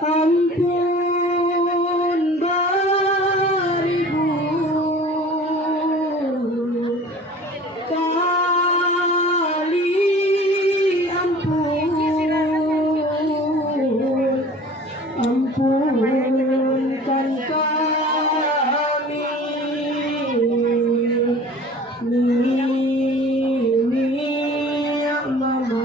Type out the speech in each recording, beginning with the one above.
Ampun beribu kali ampun, ampunkan kami, mama,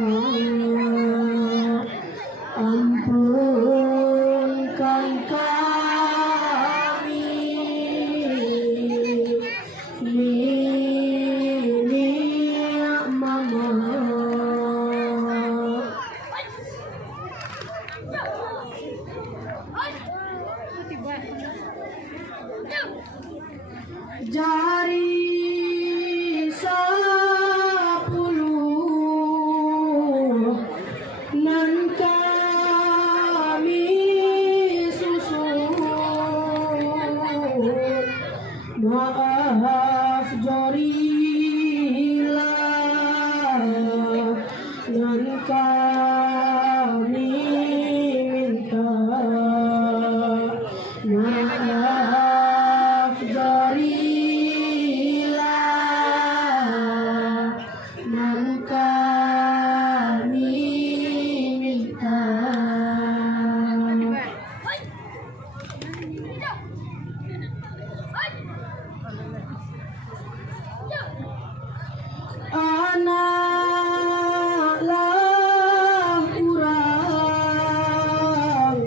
ampunkan kami, mama. Jari 10 nan kami susun, maaf jarilah nan kami minta, maaf jarilah nan kami minta. Anaklah urang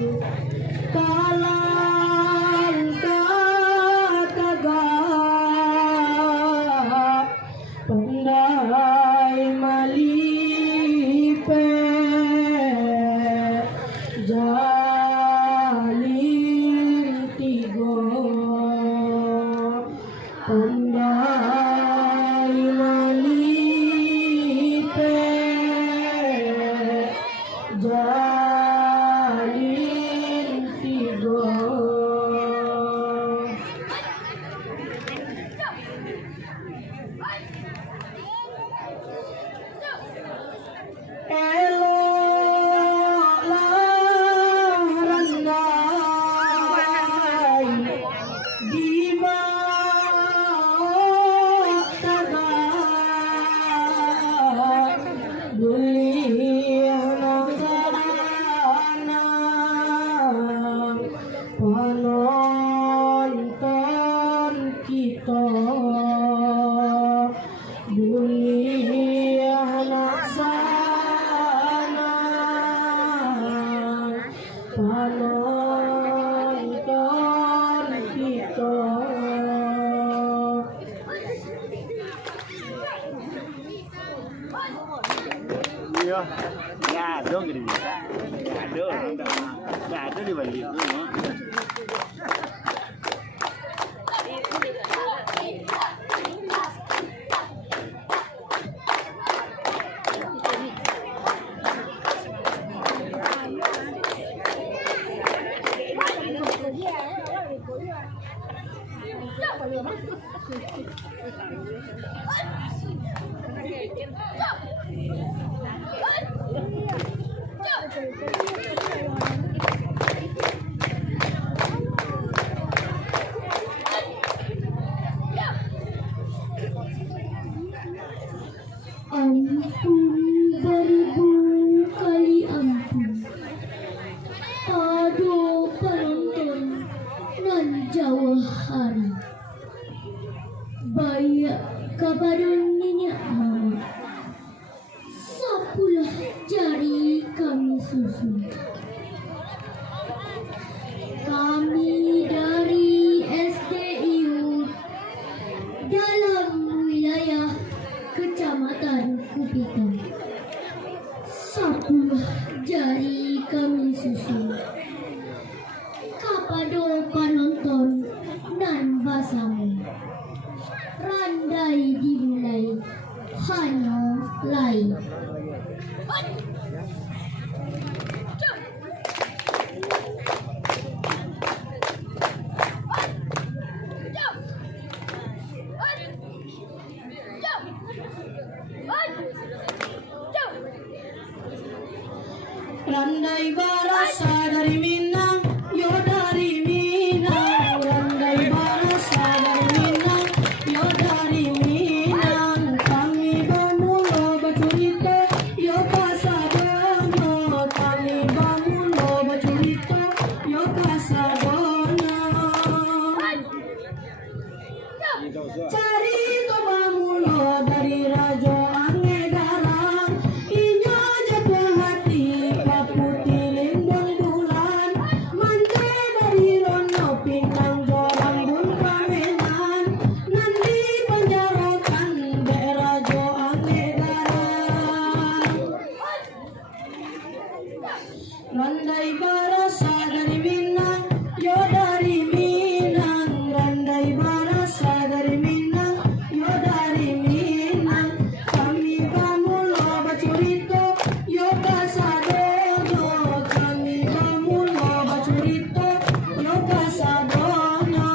kalang katagak, pandai malipe jalin tigo, pandai malipe jalin tigo. Eloklah randai di bawah tagak, beli anak penonton kita, beli anak sana penonton kita. Iya, nggak ada gitu, nggak ada di Bali itu. Ampun beribu kali ampun, aduh penonton nan jauh hari, bayak kabaran minyak mama, sapulah jari kami susun. Kami dari SDIU dalam wilayah Kecamatan Kupitan, sapulah jari kami susun. Kapado panonton nan basamu, randai dimulai hanya lai. Randai barasa dari Minang, yo dari Minang. Randai barasa dari Minang, yo dari Minang. Kami bamulo bacurito, yo pasadono. Kami bamulo bacurito, yo pasadono. Cari to bamulo dari Rajo Ange Garang. Inyo aja hati kaputi lindung bulan. Mante dari Rono Pinang Jorang Bun Pamenan. Nanti penjarokan be Rajo Ange Garang. Randai barasa dari Minang, yo dari Minang. Randai barasa dari Minang, yo dari Minang. Kami bamulo bacurito, yo pasadono. Kami bamulo bacurito, yo pasadono.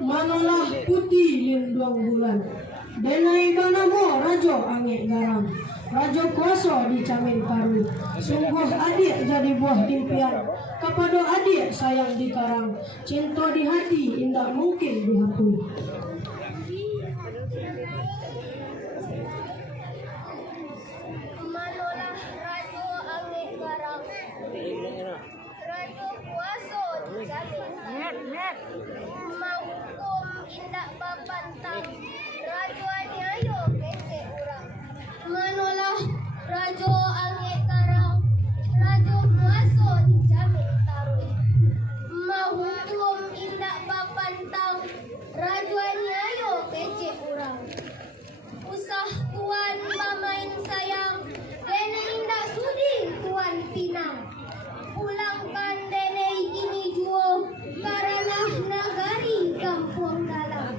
Manolah putih lindung bulan. Denai banamo Rajo Ange Garang. Rajo kuaso di Camin Paru. Sungguh adik jadi buah impian. Kapado adik sayang di karang. Cinta di hati indah mungkin dihapus. Manolah Rajo Ange Garang. Rajo kuaso di Camin Mangkum indak babantang. Rajo aniayo kece urang. Manolah Rajo Ange Garang. Rajo kuaso di Camin Taru. Mahukum indak babantang. Rajo aniayo kece urang. Usah tuan pamain sayang. Dene indak sudi tuan pinang. Pulangkan dene ini juo. Karena nagari kampung dalam.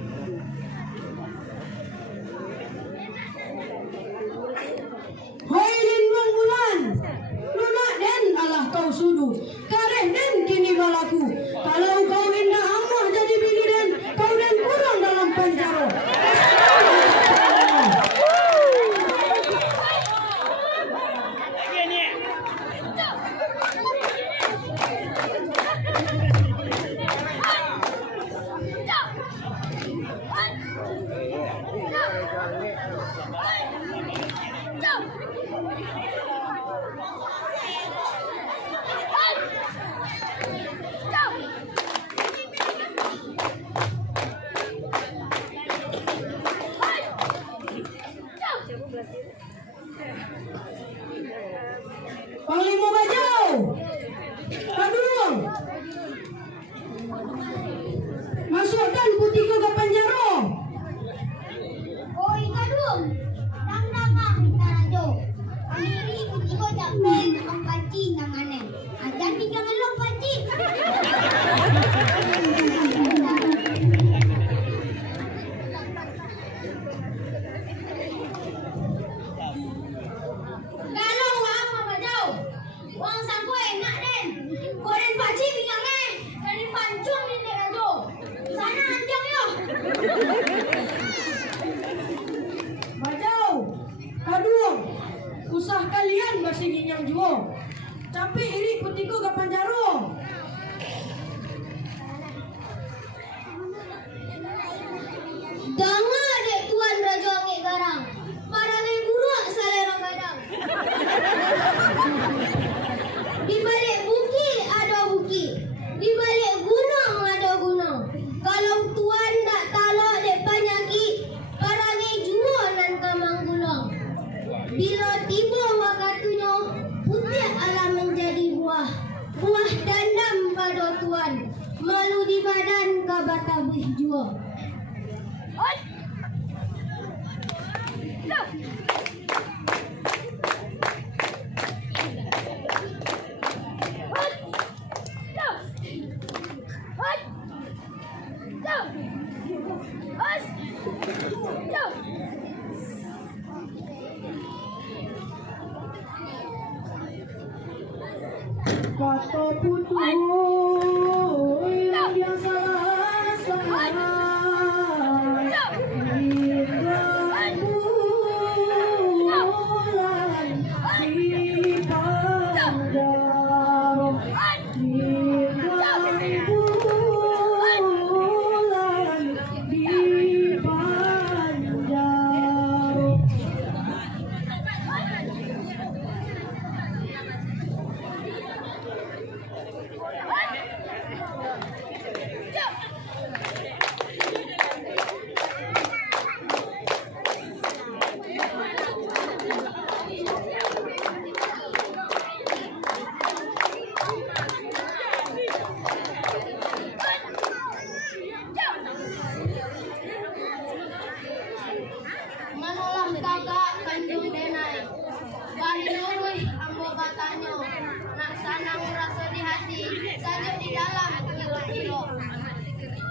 Hoi lindung bulan, lunak den alah kau sudu. Kareh den kini balaku. Kalau kau indah amah jadi bini den, kau den kurang dalam penjara. Panglima Bajau, Kadung, masukkan putihku ke penjara. Oi kadung. Tang-tang minta rajo. Amiri kutiko capek ang panci nangane. Ajan di jangan lo panci. Kalau wang mabajau. Wang sangko enak den. Koren panci bingangnya. Dari pancung di rajo. Sana anjang yo. Bajau, Kadung, usah kalian bersih ginyang juo. Tapi iri putihku ke penjara. Danga dek tuan Rajo Ange Garang. Parangai buruk salerang gadang. Di balik buki ada buki. Di balik gunung ada gunung. Kalau tuan tak talak dek penyakit, parangai jua nan kamang gulung. Bila tiba wakatunya, putih alam menjadi buah. Buah dandam pada tuan. Malu di badan kabata buih jua. kata putu yang salah salah Bintang bulan di Panjaro Bintang bulan di Panjaro Manolah kakak kandung denai Bahinurui ambo batanyo Nak sanang rasa di hati Saja di dalam kilo-kilo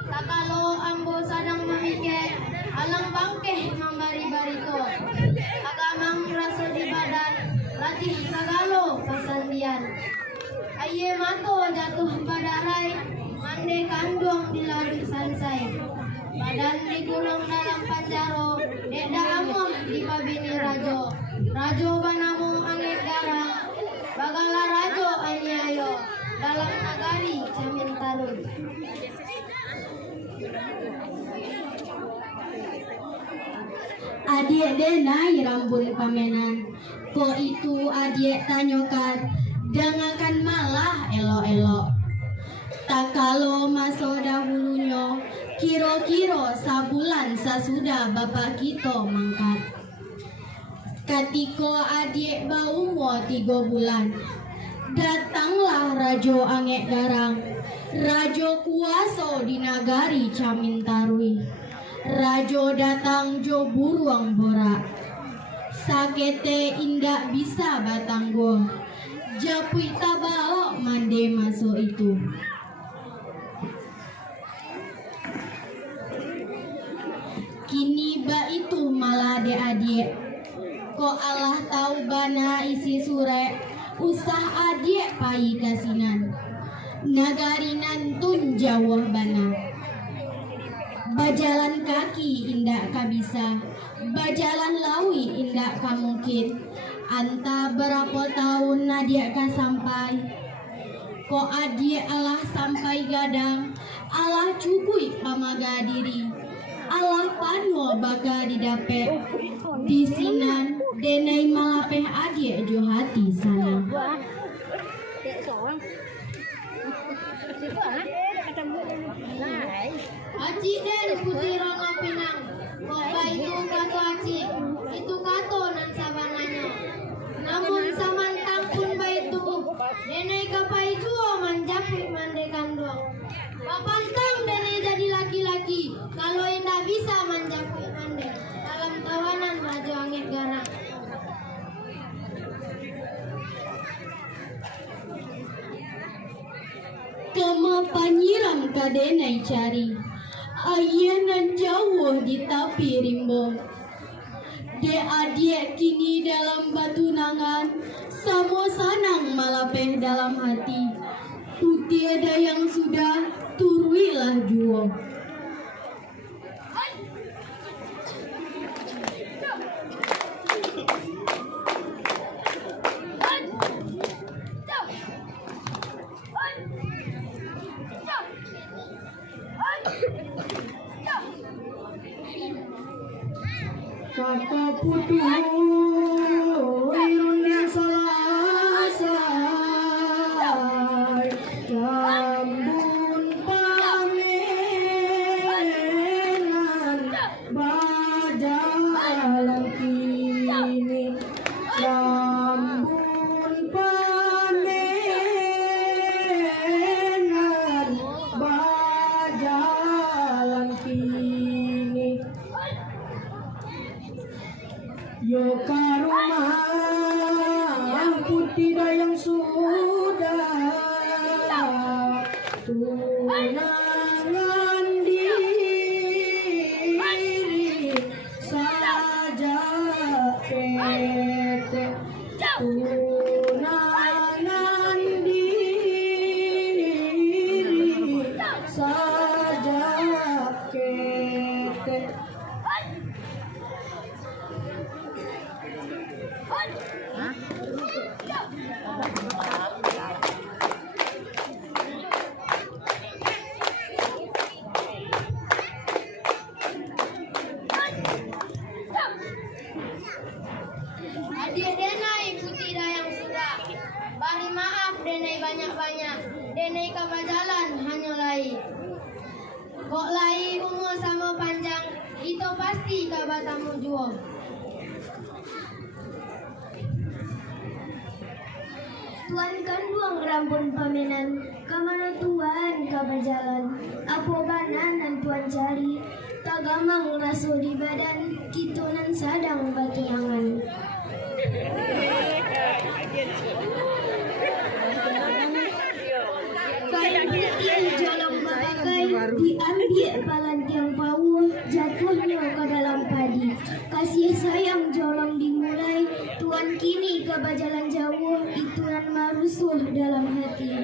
Tak kalau ambo sadang memikir Alang bangkeh membari barito Agamang rasa di badan Latih sagalo pasandian Aye mato jatuh pada rai Mande kandung di lari sansai Badan digulung dalam panjaro Deda amuh di pabini rajo Rajo banamung angin garang Bagala rajo anyayo Dalam nagari camin tarun Adik denai rambut pamenan. Ko itu adik tanyokan, dengarkan malah elok-elok. Tak kalau masa dahulunya, kira-kira sabulan sesudah bapak kita mangkat. Ketika adik berumur 3 bulan, datanglah Rajo Angek Garang, Rajo kuasa di nagari Camin Tarui. Rajo datang jo buruang borak, sakete indak bisa batanggo, japui tabao mande masuk itu. Kini ba itu malah adik, kok Allah tahu bana isi sure, usah adik pai kasinan, nagarinan tun jawah bana. Bajalan kaki indak kabisa, bajalan lawi indak kamungkin. Anta berapa tahun adik ka sampai, kok adik Allah sampai gadang, Allah cukui pamaga diri, Allah pano baga didapet, di sinan denai malapeh adik jo hati sana. Aci den putih ranga pinang Kopa itu kato aci Itu kato nan sabananya Namun samantang pun baitu Denai kapai juo manjapui mande kandung Papantang denai jadi laki-laki Kalau indah bisa manjapui mande Dalam tawanan Rajo Angek Garang Kema panyiram kadenai cari, ayanan jauh di tapi rimbo. De adik kini dalam batu nangan, samo sanang malapeh dalam hati. Putih ada yang sudah, turuilah juo. Kata putu irun yang salasai Lambun pamenan bajalan kini Lambun pamenan bajalan kini Yo karumah putih dayang sudah tunangan diri saja pete tunangan diri denai banyak-banyak, denai kapal jalan hanya lai. Kok lai umur sama panjang, itu pasti kabatamu juo. Tuan kanduang rampun pamenan, kamana tuan kapal jalan, apa bananan tuan cari, tagamang raso di badan, kitunan sadang batulangan. Kain putih jolong memakai, diambil palantiang pau, jatuhnya ke dalam padi. Kasih sayang jolong dimulai, tuan kini ke bajalan jauh, ituan marusuh dalam hati.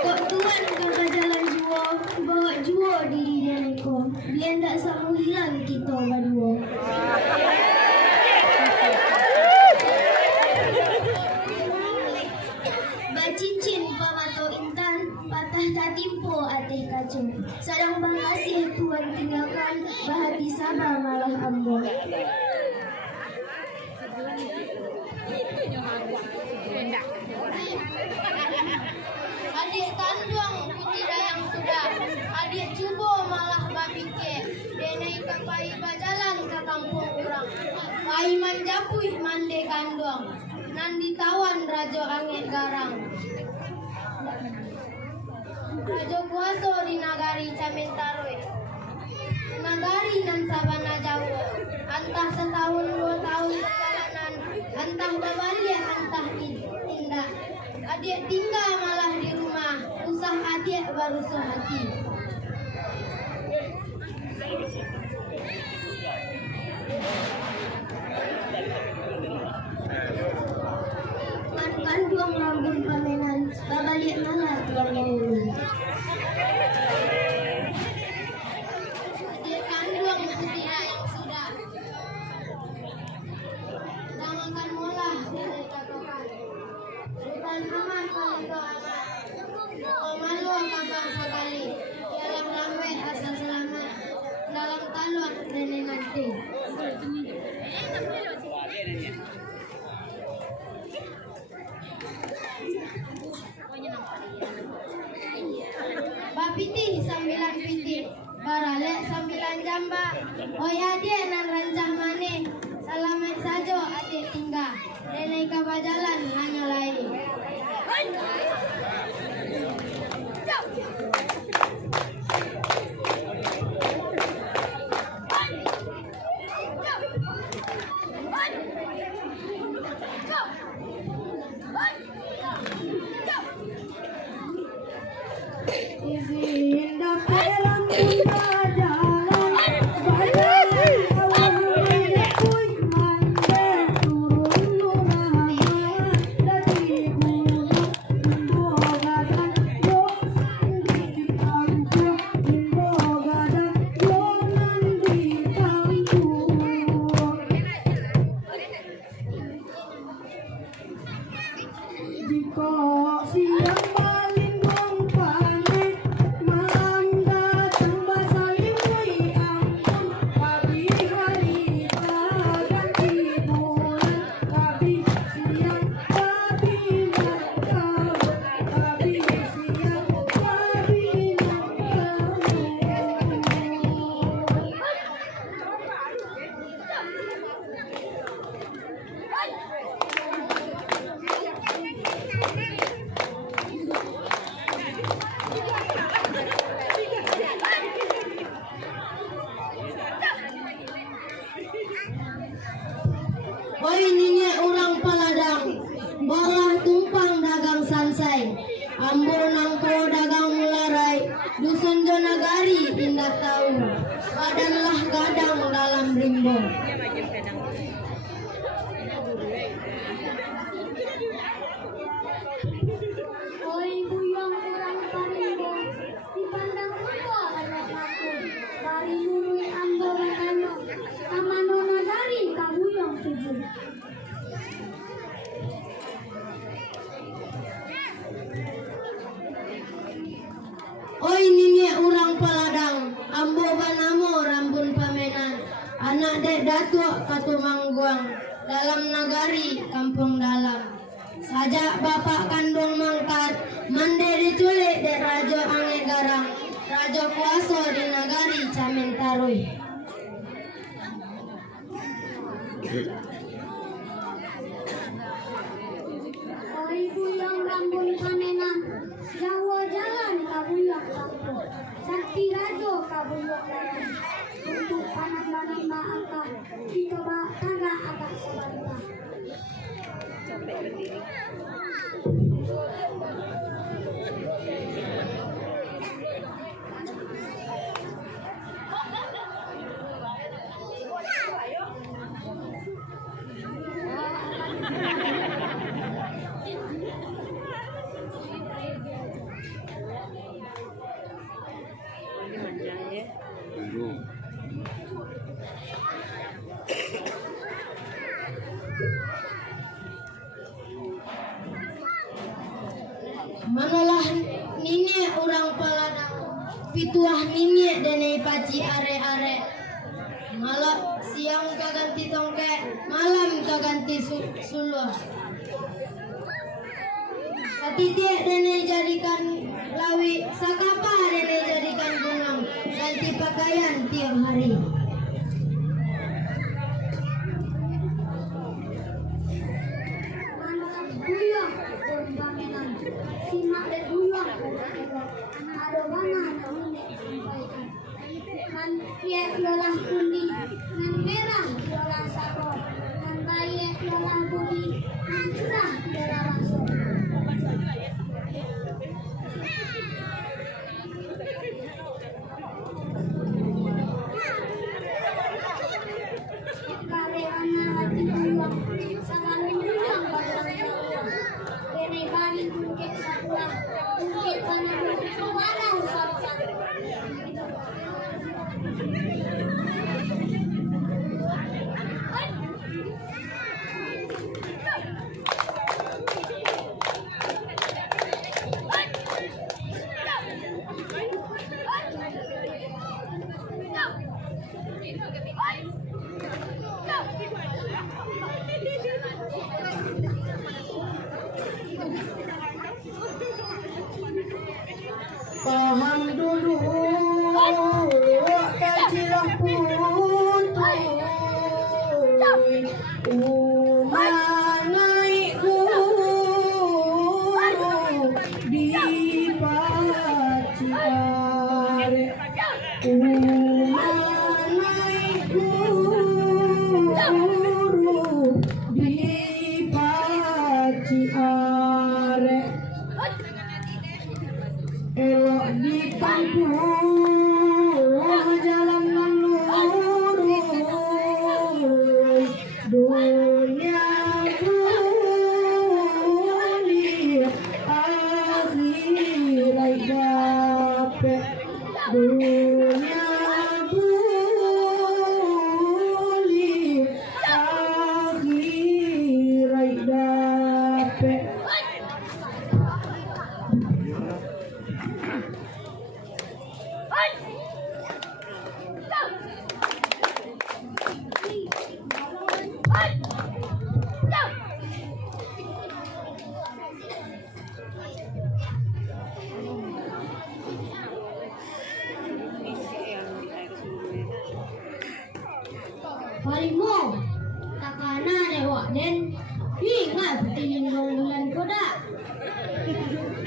Kok tuan ke bajalan juo, bawa juo diri deneko, biar tak samu hilang kita berdua. Cincin pamato intan, patah tak timpo ateh kacung. Sadang bangkasih tuan tinggalkan, bahati sabar malah ambo. Adik kanduang putih dayang sudah, adik cubo malah babike, denai kapai bajalan ke kampung urang. Paiman japuih mande kanduang, nan ditawan rajo angin garang. Rajo kuaso di nagari Camen Tarwe, nagari nan sabana jauh, antah setahun 2 tahun perjalanan, antah babalik antah tindak. Adik tinggal malah di rumah, usah adik baru sehati. Kanduang rambut pamenan, babalik malah tuan maulu. Adik kanduang putih yang sudah, jangankan molah dari katakan. Hutan aman kalau aman, kau malu kabar sekali, ialah ramai asal selamat, dalam talon nenek nanti. Bapiti sambilan piti, barale sambilan jamba. Oi adik nan rancah mane, salamet sajo adik tinggal. Denai kapal jalan hanya lain. Izin dapelan bunda jalan, bajalan awal menyekui mande turun nurahama, dari gunung Indo gadan yo sandi kampung, Indo gadan yo nandi kampung. Jika siang balingong panen, malam datang basaliwai ampun. Pagi hari ganti bulan, pagi siang pagi malam, pagi siang pagi Oi ninye urang paladang, barah tumpang dagang sansai, ambo nangko dagang mularai, dusun jonagari indah tahu, badanlah gadang dalam rimbo. Oi buyong kurang parimbo, dipandang muka anak aku, dari nurui ambo batano, amano nagari kabuyong tujuh. Oi ninye urang paladang, ambo banamo rambun pamenan, anak dek datuk katumangguang, dalam nagari kampung dalam. ajak bapak kandung mangkat, mande diculik dek rajo ange garang, rajo kuaso di nagari Camen Tarui. Oh ibu yang rambun kamenan, Jawa jalan kabuyok kampung, sakti rajo kabuyok dalam. Untuk anak bani maaka, dicoba tangga agak sebanta. Manolah nini orang paladang, pituah nini dene paci are-are. Malam siang kaganti tongke, malam kaganti suluh. Satitik dene jadikan lawi, sakapa dene jadikan gunung, ganti pakaian tiap hari. Mantap buyok pun bamenan, simak dek buyok ada mana namun sampaikan. Man ye yolah kundi, nan merah yolah sako, nan baye yolah budi, nan cerah yolah masuk. Karewana hati buyok, selalu buyok badang dene bani tungkek sakulah, tungkek panah suara usap-usap. Tahan dulu, kacilah putuy, umanay guru di paciare, umanay guru di paciare. Elok di kampung jalan lurus, dunia buli akhirat dapet, dunia buli akhirat dapet. Palimo, takana dewa den, ingat tilindung bulan koda.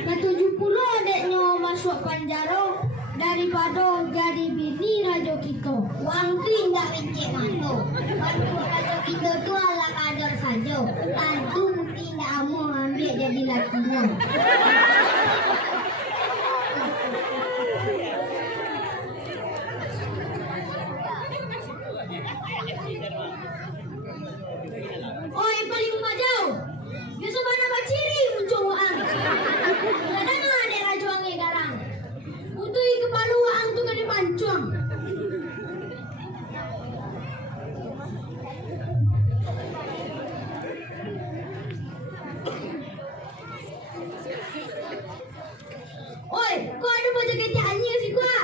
Ke-70 adeknya masuk penjara daripada jadi bini raja kita. Wang tu indah becek mantu. Mantu raja kita tu ala kadar saja. Tantu mesti indah amu ambil jadi lakinya. Oi paling majau, biasa mana baciri uncungan. Kadang ada raja ange garang. Utui kepaluan tu kena pancung. Oi, kau ada baca kecahannya sih kau?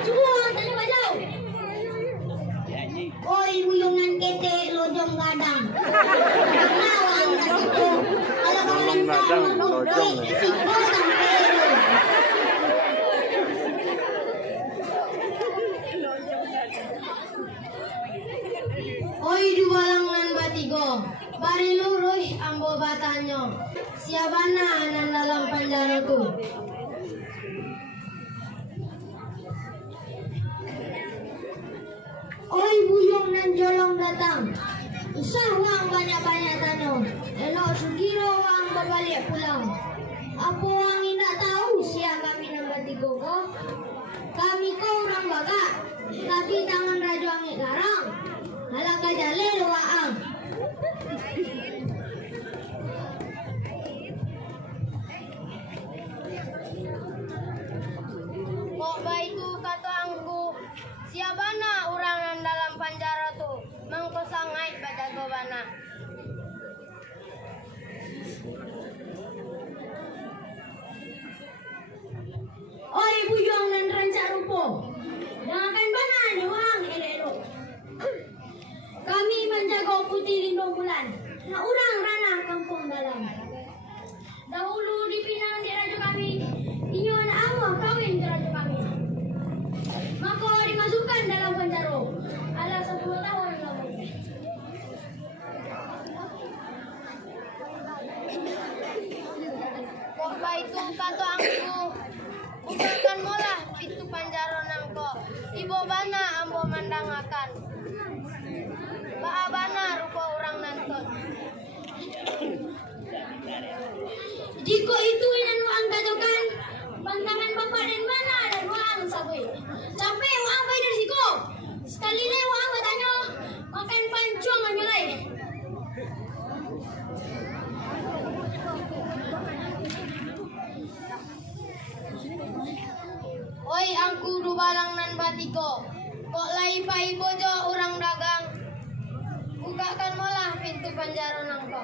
Cuma tanya bajau. Oi buyungan kete lojong gadang. Nawang kasih lojong. Oi dubalang nan batigo, bari luruh ambo batanyo. Siabana nan dalam penjara tu. Oi buyong nan jolong datang. Usah wang banyak-banyak tanyo. Elok sugiro wang berbalik pulang. Apa wang indak tahu siapa kami nan bertiga ko? Kami ko orang bagak. Tapi tangan raja angit larang. Halang kajale luaang. Kok baitu kata angku, siabana orang nan dalam penjara tu, mangko sangai bajago bana. Oi buyong nan rancak rupo. Dengarkan bana ni wang elok-elok. Kami menjaga putih lindung bulan. Nak orang ranah kampung dalam. Dahulu dipinang di raja kami. Inyo anak awak kawin di raja kami. Maka dimasukkan dalam penjara. Alah 10 tahun lamanya. Kok baitu kata angku, bukakan molah pintu penjara nangko. Ibu bana ambo mandangakan. Baabana rupa orang nanton. Jika itu yang wang katakan, pantangan bapak dan mana dan wang sabai. Sampai wang bayar dari siku. Sekali ni wang bertanya, makan pancung aja lai. Oi angku dubalang nan batiko, kok lai pai bojo orang dagang. Bukakan molah pintu penjara nangko.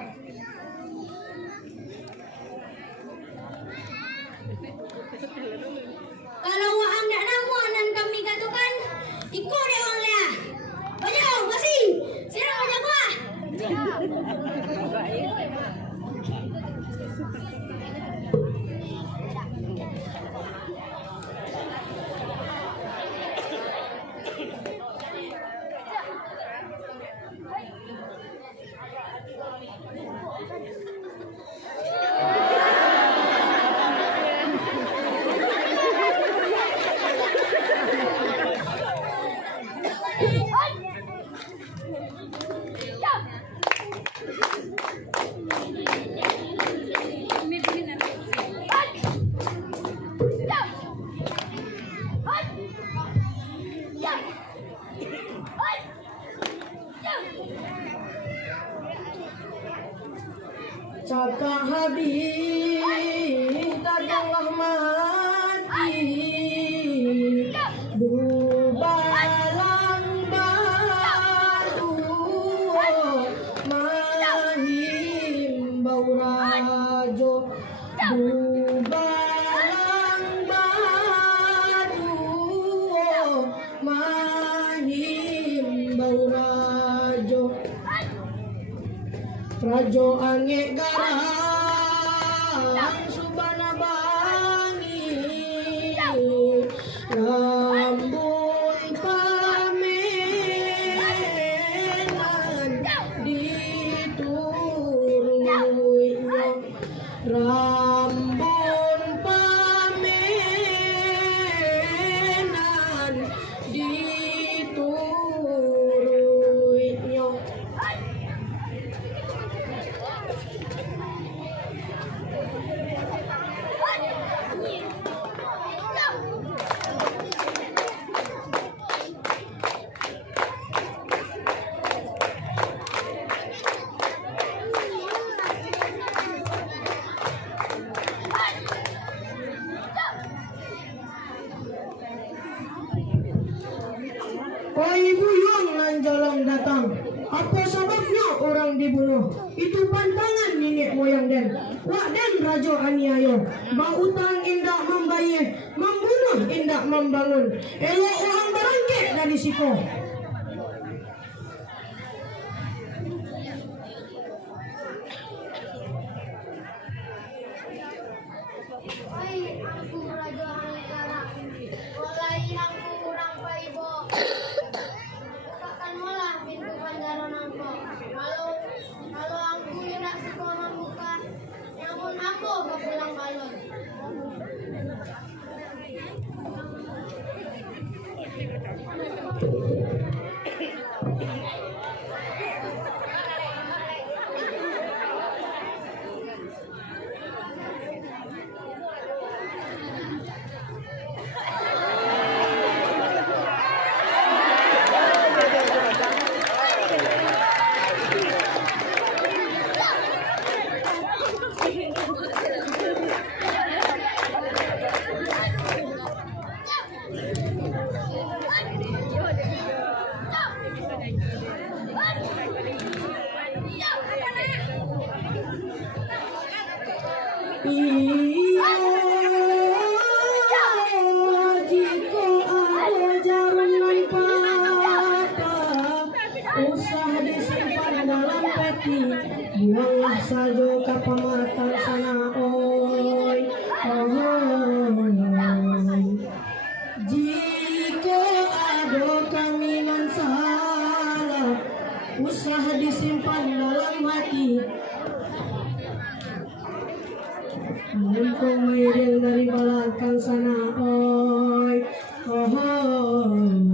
Kalau wang tak nama dan kami katakan, ikut dia wang dia. Bajau, masih. Sirang macam apa? Cakap habis takkanlah mati. Dubalang baru mahimbau rajo. Dubalang baru mahimbau rajo. Rajo angek garang subana bangi. Rambun pamenan diturunnya. Rambun pamenan diturunnya. Oi buyong nan jolong datang. Apa sebabnya orang dibunuh? Itu pantangan nenek moyang den. Wak den rajo aniayo. Bautang indak membayar, membunuh indak membangun. Elok orang berangkit dari situ. Lambo pulang balon. Iya, jika ada jarum nan patah, usah disimpan dalam peti, buanglah saja ke pematang sana, oi, oi. Jika ada kami nan salah, usah disimpan dalam hati. Mumpung miring dari belakang sana, oi, oh, oh.